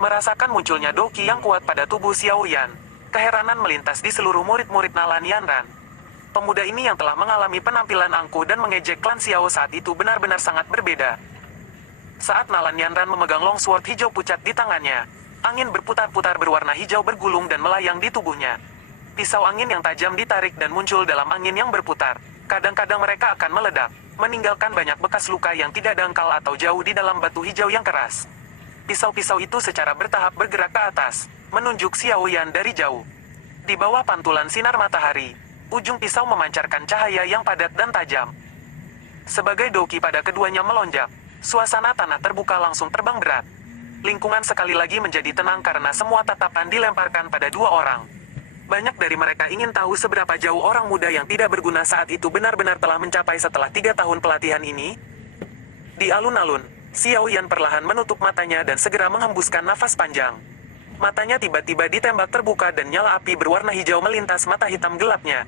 Merasakan munculnya doki yang kuat pada tubuh Xiao Yan, keheranan melintas di seluruh murid-murid Nalan Yanran. Pemuda ini yang telah mengalami penampilan angkuh dan mengejek klan Xiao saat itu benar-benar sangat berbeda. Saat Nalan Yanran memegang longsword hijau pucat di tangannya, angin berputar-putar berwarna hijau bergulung dan melayang di tubuhnya. Pisau angin yang tajam ditarik dan muncul dalam angin yang berputar. Kadang-kadang mereka akan meledak, meninggalkan banyak bekas luka yang tidak dangkal atau jauh di dalam batu hijau yang keras. Pisau-pisau itu secara bertahap bergerak ke atas, menunjuk Xiao Yan dari jauh. Di bawah pantulan sinar matahari, ujung pisau memancarkan cahaya yang padat dan tajam. Sebagai doki pada keduanya melonjak, suasana tanah terbuka langsung terbang berat. Lingkungan sekali lagi menjadi tenang karena semua tatapan dilemparkan pada dua orang. Banyak dari mereka ingin tahu seberapa jauh orang muda yang tidak berguna saat itu benar-benar telah mencapai setelah 3 tahun pelatihan ini. Di alun-alun, Xiao Yan perlahan menutup matanya dan segera menghembuskan nafas panjang. Matanya tiba-tiba ditembak terbuka dan nyala api berwarna hijau melintas mata hitam gelapnya.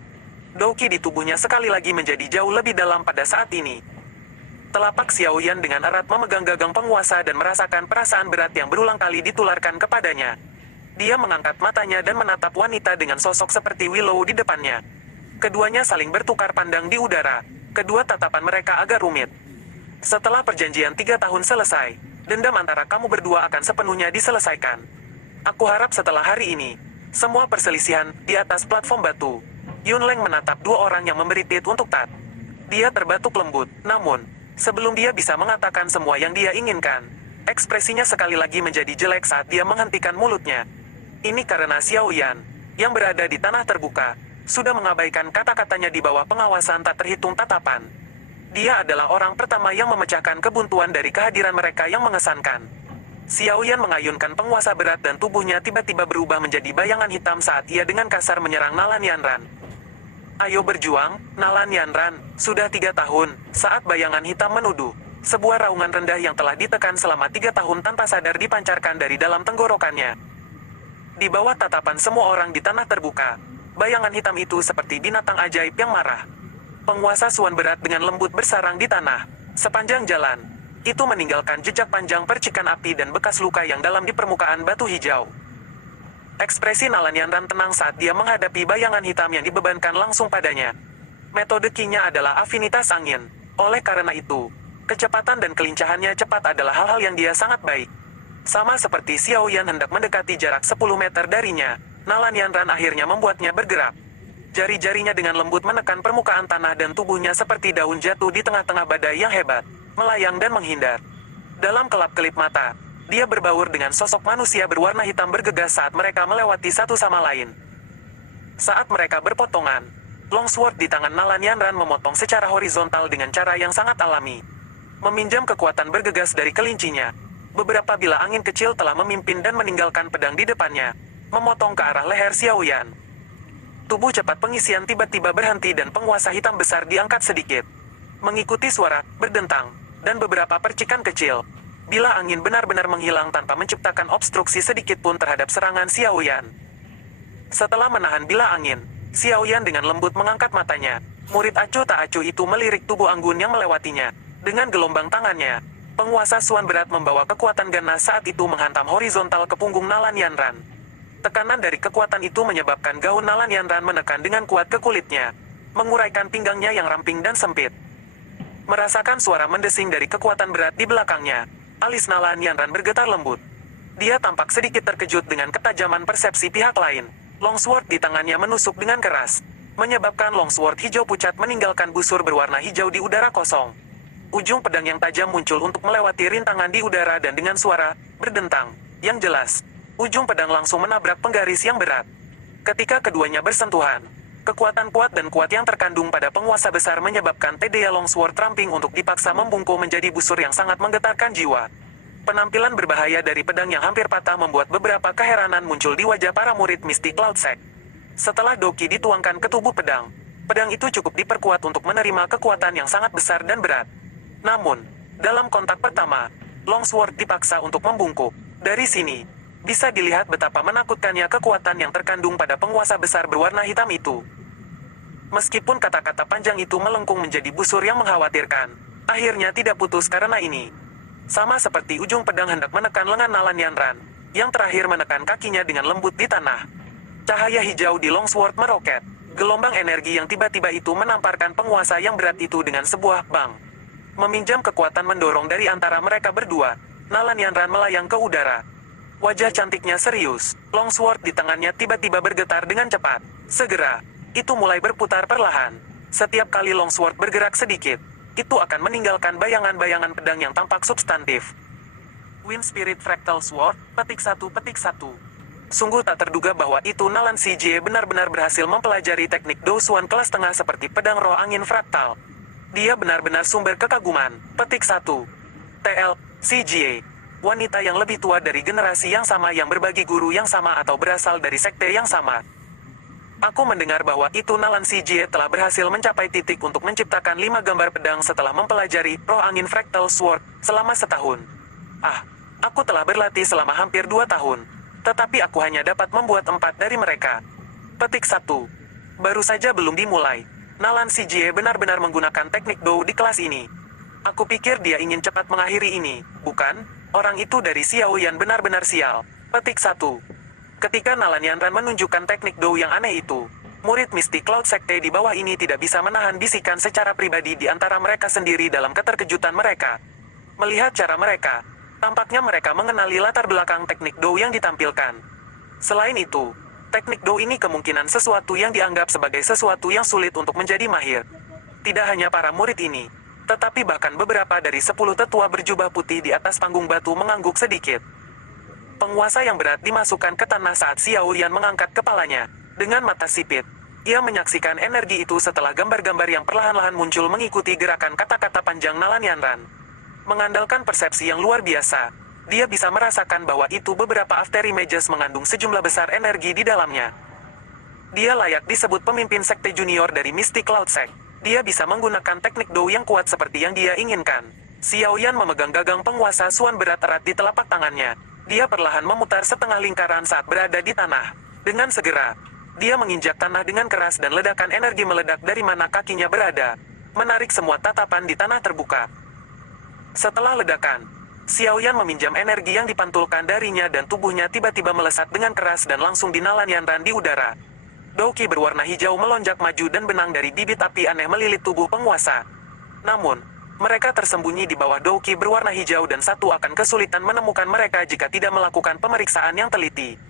Doki di tubuhnya sekali lagi menjadi jauh lebih dalam pada saat ini. Telapak Xiao Yan dengan erat memegang gagang penguasa dan merasakan perasaan berat yang berulang kali ditularkan kepadanya. Dia mengangkat matanya dan menatap wanita dengan sosok seperti Willow di depannya. Keduanya saling bertukar pandang di udara. Kedua tatapan mereka agak rumit. Setelah perjanjian 3 tahun selesai, dendam antara kamu berdua akan sepenuhnya diselesaikan. Aku harap setelah hari ini, semua perselisihan di atas platform batu. Yunleng menatap dua orang yang memberi tit untuk Tat. Dia terbatuk lembut, namun, sebelum dia bisa mengatakan semua yang dia inginkan, ekspresinya sekali lagi menjadi jelek saat dia menghentikan mulutnya. Ini karena Xiao Yan, yang berada di tanah terbuka, sudah mengabaikan kata-katanya di bawah pengawasan tak terhitung tatapan. Dia adalah orang pertama yang memecahkan kebuntuan dari kehadiran mereka yang mengesankan. Xiao Yan mengayunkan penguasa berat dan tubuhnya tiba-tiba berubah menjadi bayangan hitam saat ia dengan kasar menyerang Nalan Yanran. Ayo berjuang, Nalan Yanran, sudah 3 tahun, saat bayangan hitam menuduh. Sebuah raungan rendah yang telah ditekan selama 3 tahun tanpa sadar dipancarkan dari dalam tenggorokannya. Di bawah tatapan semua orang di tanah terbuka, bayangan hitam itu seperti binatang ajaib yang marah. Penguasa Suan berat dengan lembut bersarang di tanah, sepanjang jalan. Itu meninggalkan jejak panjang percikan api dan bekas luka yang dalam di permukaan batu hijau. Ekspresi Nalan Yanran tenang saat dia menghadapi bayangan hitam yang dibebankan langsung padanya. Metode Qi-nya adalah afinitas angin. Oleh karena itu, kecepatan dan kelincahannya cepat adalah hal-hal yang dia sangat baik. Sama seperti Xiao Yan hendak mendekati jarak 10 meter darinya, Nalan Yanran akhirnya membuatnya bergerak. Jari-jarinya dengan lembut menekan permukaan tanah dan tubuhnya seperti daun jatuh di tengah-tengah badai yang hebat, melayang dan menghindar. Dalam kelap-kelip mata, dia berbaur dengan sosok manusia berwarna hitam bergegas saat mereka melewati satu sama lain. Saat mereka berpotongan, longsword di tangan Nalan Yanran memotong secara horizontal dengan cara yang sangat alami. Meminjam kekuatan bergegas dari kelincinya, beberapa bilah angin kecil telah memimpin dan meninggalkan pedang di depannya, memotong ke arah leher Xiao Yan. Tubuh cepat pengisian tiba-tiba berhenti dan penguasa hitam besar diangkat sedikit. Mengikuti suara berdentang dan beberapa percikan kecil, bilah angin benar-benar menghilang tanpa menciptakan obstruksi sedikit pun terhadap serangan Xiao Yan. Setelah menahan bilah angin, Xiao Yan dengan lembut mengangkat matanya. Murid acuh tak acuh itu melirik tubuh anggun yang melewatinya. Dengan gelombang tangannya, penguasa Suan berat membawa kekuatan ganas saat itu menghantam horizontal ke punggung Nalan Yanran. Tekanan dari kekuatan itu menyebabkan gaun Nalan Yanran menekan dengan kuat ke kulitnya, menguraikan pinggangnya yang ramping dan sempit. Merasakan suara mendesing dari kekuatan berat di belakangnya, alis Nalan Yanran bergetar lembut. Dia tampak sedikit terkejut dengan ketajaman persepsi pihak lain. Longsword di tangannya menusuk dengan keras, menyebabkan longsword hijau pucat meninggalkan busur berwarna hijau di udara kosong. Ujung pedang yang tajam muncul untuk melewati rintangan di udara dan dengan suara berdentang yang jelas, ujung pedang langsung menabrak penggaris yang berat. Ketika keduanya bersentuhan, kekuatan kuat dan kuat yang terkandung pada penguasa besar menyebabkan Tedeya Longsword ramping untuk dipaksa membungkuk menjadi busur yang sangat menggetarkan jiwa. Penampilan berbahaya dari pedang yang hampir patah membuat beberapa keheranan muncul di wajah para murid mistik Cloud Sect. Setelah Doki dituangkan ke tubuh pedang, pedang itu cukup diperkuat untuk menerima kekuatan yang sangat besar dan berat. Namun, dalam kontak pertama, Longsword dipaksa untuk membungkuk. Dari sini, bisa dilihat betapa menakutkannya kekuatan yang terkandung pada penguasa besar berwarna hitam itu. Meskipun kata-kata panjang itu melengkung menjadi busur yang mengkhawatirkan, akhirnya tidak putus karena ini. Sama seperti ujung pedang hendak menekan lengan Nalan Yanran, Yang terakhir menekan kakinya dengan lembut di tanah. Cahaya hijau di longsword meroket. Gelombang energi yang tiba-tiba itu menamparkan penguasa yang berat itu dengan sebuah bang. Meminjam kekuatan mendorong dari antara mereka berdua, Nalan Yanran melayang ke udara. Wajah cantiknya serius, longsword di tangannya tiba-tiba bergetar dengan cepat. Segera, itu mulai berputar perlahan. Setiap kali longsword bergerak sedikit, itu akan meninggalkan bayangan-bayangan pedang yang tampak substantif. Wind Spirit Fractal Sword, petik 1. Sungguh tak terduga bahwa itu Nalan CJ benar-benar berhasil mempelajari teknik Dousuan kelas tengah seperti pedang roh angin fraktal. Dia benar-benar sumber kekaguman. Petik 1. TL, CJ. Wanita yang lebih tua dari generasi yang sama yang berbagi guru yang sama atau berasal dari sekte yang sama. Aku mendengar bahwa itu Nalan CJ telah berhasil mencapai titik untuk menciptakan 5 gambar pedang setelah mempelajari roh angin Fractal Sword selama setahun. Aku telah berlatih selama hampir 2 tahun. Tetapi aku hanya dapat membuat 4 dari mereka. Petik 1. Baru saja belum dimulai. Nalan CJ benar-benar menggunakan teknik Dou di kelas ini. Aku pikir dia ingin cepat mengakhiri ini, bukan? Orang itu dari Xiao Yan benar-benar sial. Petik 1. Ketika Nalan Yanran menunjukkan teknik Dou yang aneh itu, murid Mystic Cloud Sekte di bawah ini tidak bisa menahan bisikan secara pribadi di antara mereka sendiri dalam keterkejutan mereka. Melihat cara mereka, tampaknya mereka mengenali latar belakang teknik Dou yang ditampilkan. Selain itu, teknik Dou ini kemungkinan sesuatu yang dianggap sebagai sesuatu yang sulit untuk menjadi mahir. Tidak hanya para murid ini, tetapi bahkan beberapa dari 10 tetua berjubah putih di atas panggung batu mengangguk sedikit. Penguasa yang berat dimasukkan ke tanah saat Xiao Yan mengangkat kepalanya. Dengan mata sipit, ia menyaksikan energi itu setelah gambar-gambar yang perlahan-lahan muncul mengikuti gerakan kata-kata panjang Nalan Yanran. Mengandalkan persepsi yang luar biasa, dia bisa merasakan bahwa itu beberapa after images mengandung sejumlah besar energi di dalamnya. Dia layak disebut pemimpin sekte junior dari Mystic Cloud Sect. Dia bisa menggunakan teknik Dou yang kuat seperti yang dia inginkan. Xiao Yan memegang gagang penguasa Suan berat erat di telapak tangannya. Dia perlahan memutar setengah lingkaran saat berada di tanah. Dengan segera, dia menginjak tanah dengan keras dan ledakan energi meledak dari mana kakinya berada, menarik semua tatapan di tanah terbuka. Setelah ledakan, Xiao Yan meminjam energi yang dipantulkan darinya dan tubuhnya tiba-tiba melesat dengan keras dan langsung dinalan Yanran di udara. Douki berwarna hijau melonjak maju dan benang dari bibit api aneh melilit tubuh penguasa. Namun, mereka tersembunyi di bawah Douki berwarna hijau dan satu akan kesulitan menemukan mereka jika tidak melakukan pemeriksaan yang teliti.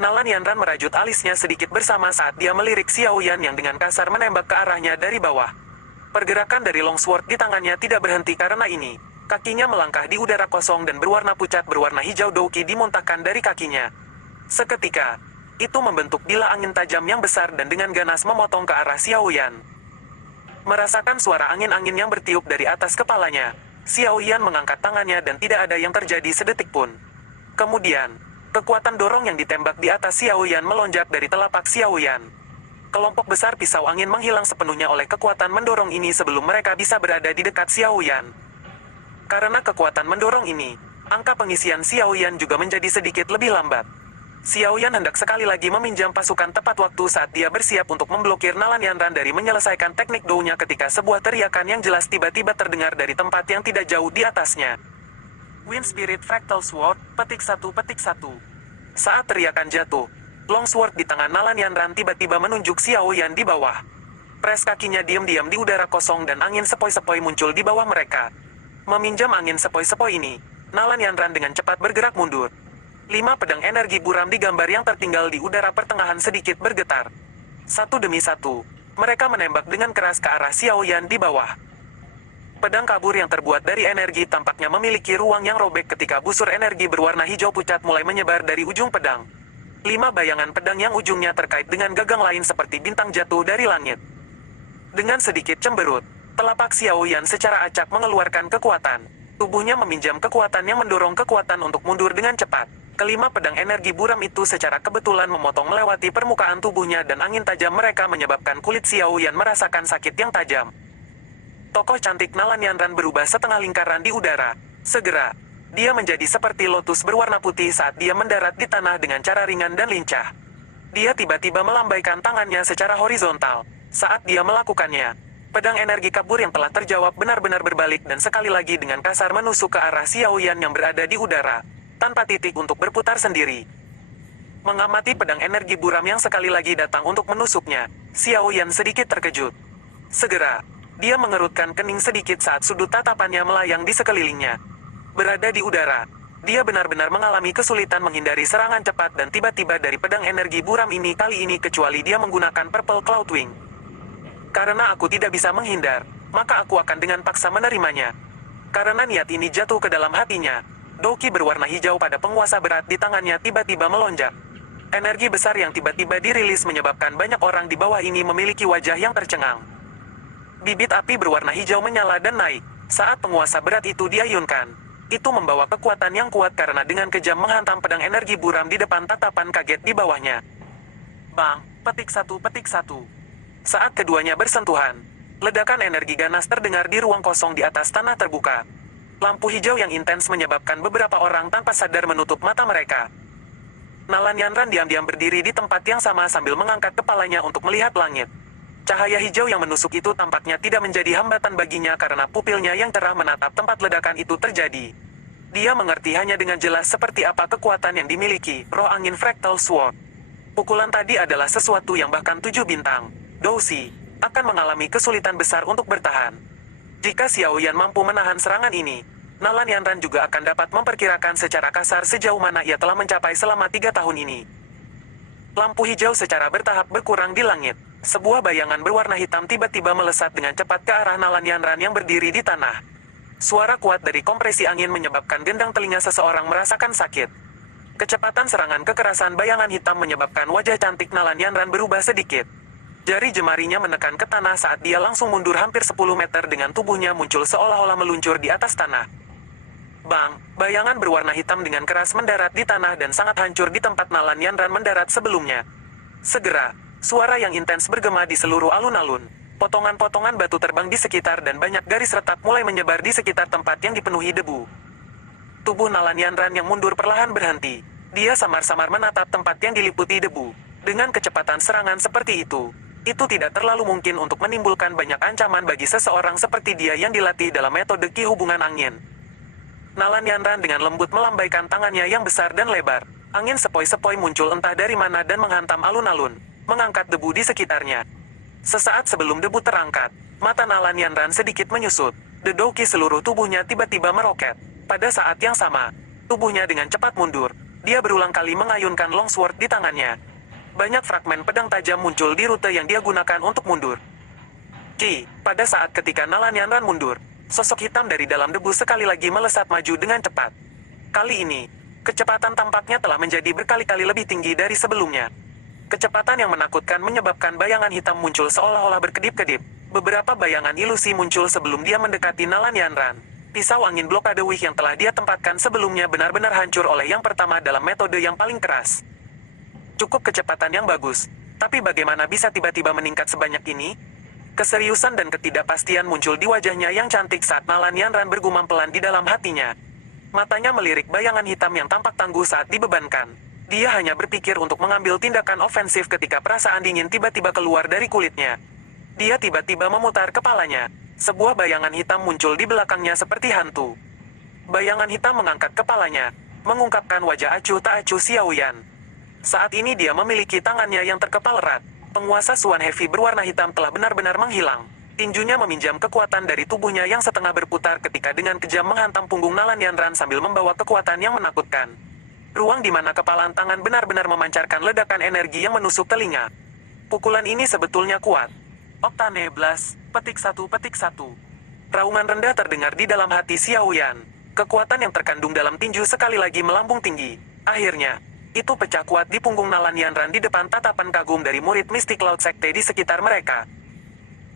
Nalan Yanran merajut alisnya sedikit bersama saat dia melirik Xiao Yan yang dengan kasar menembak ke arahnya dari bawah. Pergerakan dari longsword di tangannya tidak berhenti karena ini. Kakinya melangkah di udara kosong dan berwarna pucat berwarna hijau Douki dimuntahkan dari kakinya. Seketika, itu membentuk bila angin tajam yang besar dan dengan ganas memotong ke arah Xiao Yan. Merasakan suara angin-angin yang bertiup dari atas kepalanya, Xiao Yan mengangkat tangannya dan tidak ada yang terjadi sedetik pun. Kemudian, kekuatan dorong yang ditembak di atas Xiao Yan melonjak dari telapak Xiao Yan. Kelompok besar pisau angin menghilang sepenuhnya oleh kekuatan mendorong ini sebelum mereka bisa berada di dekat Xiao Yan. Karena kekuatan mendorong ini, angka pengisian Xiao Yan juga menjadi sedikit lebih lambat. Xiao Yan hendak sekali lagi meminjam pasukan tepat waktu saat dia bersiap untuk memblokir Nalan Yanran dari menyelesaikan teknik Dou-nya ketika sebuah teriakan yang jelas tiba-tiba terdengar dari tempat yang tidak jauh di atasnya. Wind Spirit Fractal Sword, petik 1. Saat teriakan jatuh, longsword di tangan Nalan Yanran tiba-tiba menunjuk Xiao Yan di bawah. Pres kakinya diam-diam di udara kosong dan angin sepoi-sepoi muncul di bawah mereka. Meminjam angin sepoi-sepoi ini, Nalan Yanran dengan cepat bergerak mundur. 5 pedang energi buram di gambar yang tertinggal di udara pertengahan sedikit bergetar. Satu demi satu, mereka menembak dengan keras ke arah Xiao Yan di bawah. Pedang kabur yang terbuat dari energi tampaknya memiliki ruang yang robek ketika busur energi berwarna hijau pucat mulai menyebar dari ujung pedang. 5 bayangan pedang yang ujungnya terkait dengan gagang lain seperti bintang jatuh dari langit. Dengan sedikit cemberut, telapak Xiao Yan secara acak mengeluarkan kekuatan. Tubuhnya meminjam kekuatan yang mendorong kekuatan untuk mundur dengan cepat. Kelima pedang energi buram itu secara kebetulan memotong melewati permukaan tubuhnya dan angin tajam mereka menyebabkan kulit Xiao Yan merasakan sakit yang tajam. Tokoh cantik Nalan Yanran berubah setengah lingkaran di udara. Segera, dia menjadi seperti lotus berwarna putih saat dia mendarat di tanah dengan cara ringan dan lincah. Dia tiba-tiba melambaikan tangannya secara horizontal. Saat dia melakukannya, pedang energi kabur yang telah terjawab benar-benar berbalik dan sekali lagi dengan kasar menusuk ke arah Xiao Yan yang berada di udara. tanpa titik untuk berputar sendiri. Mengamati pedang energi buram yang sekali lagi datang untuk menusuknya, Xiao Yan sedikit terkejut. Segera, dia mengerutkan kening sedikit saat sudut tatapannya melayang di sekelilingnya. Berada di udara, dia benar-benar mengalami kesulitan menghindari serangan cepat dan tiba-tiba dari pedang energi buram ini kali ini kecuali dia menggunakan Purple Cloud Wing. Karena aku tidak bisa menghindar, maka aku akan dengan paksa menerimanya. Karena niat ini jatuh ke dalam hatinya, Doki berwarna hijau pada penguasa berat di tangannya tiba-tiba melonjak. Energi besar yang tiba-tiba dirilis menyebabkan banyak orang di bawah ini memiliki wajah yang tercengang. Bibit api berwarna hijau menyala dan naik, saat penguasa berat itu diayunkan. Itu membawa kekuatan yang kuat karena dengan kejam menghantam pedang energi buram di depan tatapan kaget di bawahnya. Bang, petik satu. Saat keduanya bersentuhan, ledakan energi ganas terdengar di ruang kosong di atas tanah terbuka. Lampu hijau yang intens menyebabkan beberapa orang tanpa sadar menutup mata mereka. Nalan Yanran diam-diam berdiri di tempat yang sama sambil mengangkat kepalanya untuk melihat langit. Cahaya hijau yang menusuk itu tampaknya tidak menjadi hambatan baginya karena pupilnya yang cerah menatap tempat ledakan itu terjadi. Dia mengerti hanya dengan jelas seperti apa kekuatan yang dimiliki roh angin Fractal Sword. Pukulan tadi adalah sesuatu yang bahkan 7 bintang, Dousi, akan mengalami kesulitan besar untuk bertahan. Jika Xiao Yan mampu menahan serangan ini, Nalan Yanran juga akan dapat memperkirakan secara kasar sejauh mana ia telah mencapai selama 3 tahun ini. Lampu hijau secara bertahap berkurang di langit. Sebuah bayangan berwarna hitam tiba-tiba melesat dengan cepat ke arah Nalan Yanran yang berdiri di tanah. Suara kuat dari kompresi angin menyebabkan gendang telinga seseorang merasakan sakit. Kecepatan serangan kekerasan bayangan hitam menyebabkan wajah cantik Nalan Yanran berubah sedikit. Jari jemarinya menekan ke tanah saat dia langsung mundur hampir 10 meter dengan tubuhnya muncul seolah-olah meluncur di atas tanah. Bang, bayangan berwarna hitam dengan keras mendarat di tanah dan sangat hancur di tempat Nalan Yanran mendarat sebelumnya. Segera, suara yang intens bergema di seluruh alun-alun. Potongan-potongan batu terbang di sekitar dan banyak garis retak mulai menyebar di sekitar tempat yang dipenuhi debu. Tubuh Nalan Yanran yang mundur perlahan berhenti. Dia samar-samar menatap tempat yang diliputi debu. Dengan kecepatan serangan seperti itu tidak terlalu mungkin untuk menimbulkan banyak ancaman bagi seseorang seperti dia yang dilatih dalam metode Ki hubungan angin. Nalan Yanran dengan lembut melambaikan tangannya yang besar dan lebar. Angin sepoi-sepoi muncul entah dari mana dan menghantam alun-alun, mengangkat debu di sekitarnya. Sesaat sebelum debu terangkat, mata Nalan Yanran sedikit menyusut. Dedoki seluruh tubuhnya tiba-tiba meroket. Pada saat yang sama, tubuhnya dengan cepat mundur. Dia berulang kali mengayunkan longsword di tangannya. Banyak fragmen pedang tajam muncul di rute yang dia gunakan untuk mundur. Pada saat ketika Nalan Yanran mundur, sosok hitam dari dalam debu sekali lagi melesat maju dengan cepat. Kali ini, kecepatan tampaknya telah menjadi berkali-kali lebih tinggi dari sebelumnya. Kecepatan yang menakutkan menyebabkan bayangan hitam muncul seolah-olah berkedip-kedip. Beberapa bayangan ilusi muncul sebelum dia mendekati Nalan Yanran. Pisau angin blokade Wih yang telah dia tempatkan sebelumnya benar-benar hancur oleh yang pertama dalam metode yang paling keras. Cukup kecepatan yang bagus, tapi bagaimana bisa tiba-tiba meningkat sebanyak ini? Keseriusan dan ketidakpastian muncul di wajahnya yang cantik saat Nalan Yanran bergumam pelan di dalam hatinya. Matanya melirik bayangan hitam yang tampak tangguh saat dibebankan. Dia hanya berpikir untuk mengambil tindakan ofensif ketika perasaan dingin tiba-tiba keluar dari kulitnya. Dia tiba-tiba memutar kepalanya. Sebuah bayangan hitam muncul di belakangnya seperti hantu. Bayangan hitam mengangkat kepalanya, mengungkapkan wajah acuh tak acuh Xiao Yan. Saat ini dia memiliki tangannya yang terkepal erat. Penguasa Suan Heavy berwarna hitam telah benar-benar menghilang. Tinjunya meminjam kekuatan dari tubuhnya yang setengah berputar ketika dengan kejam menghantam punggung Nalan Yanran sambil membawa kekuatan yang menakutkan. Ruang di mana kepalan tangan benar-benar memancarkan ledakan energi yang menusuk telinga. Pukulan ini sebetulnya kuat. Oktane Blast, petik satu. Raungan rendah terdengar di dalam hati Xiao Yan. Kekuatan yang terkandung dalam tinju sekali lagi melambung tinggi. Akhirnya, itu pecah kuat di punggung Nalan Yanran di depan tatapan kagum dari murid Mystic Cloud Sekte di sekitar mereka.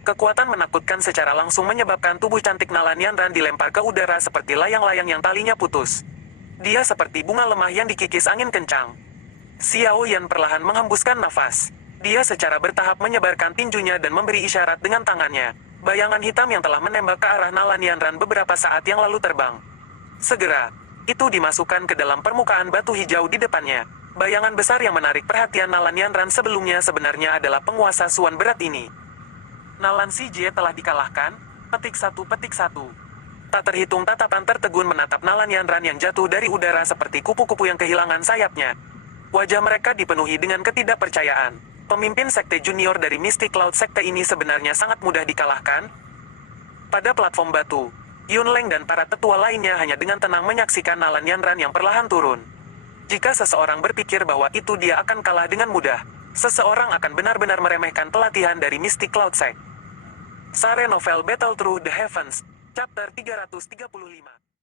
Kekuatan menakutkan secara langsung menyebabkan tubuh cantik Nalan Yanran dilempar ke udara seperti layang-layang yang talinya putus. Dia seperti bunga lemah yang dikikis angin kencang. Xiao Yan perlahan menghembuskan nafas. Dia secara bertahap menyebarkan tinjunya dan memberi isyarat dengan tangannya. Bayangan hitam yang telah menembak ke arah Nalan Yanran beberapa saat yang lalu terbang. Segera, itu dimasukkan ke dalam permukaan batu hijau di depannya. Bayangan besar yang menarik perhatian Nalan Yanran sebelumnya sebenarnya adalah penguasa Suan berat ini. Nalan Si Jie telah dikalahkan, petik satu. Tak terhitung tatapan tertegun menatap Nalan Yanran yang jatuh dari udara seperti kupu-kupu yang kehilangan sayapnya. Wajah mereka dipenuhi dengan ketidakpercayaan. Pemimpin sekte junior dari Mystic Cloud sekte ini sebenarnya sangat mudah dikalahkan. Pada platform batu, Yunleng dan para tetua lainnya hanya dengan tenang menyaksikan Nalan Yanran yang perlahan turun. Jika seseorang berpikir bahwa itu dia akan kalah dengan mudah, seseorang akan benar-benar meremehkan pelatihan dari Mystic Cloud Sect. Sare Novel Battle Through the Heavens, Chapter 335.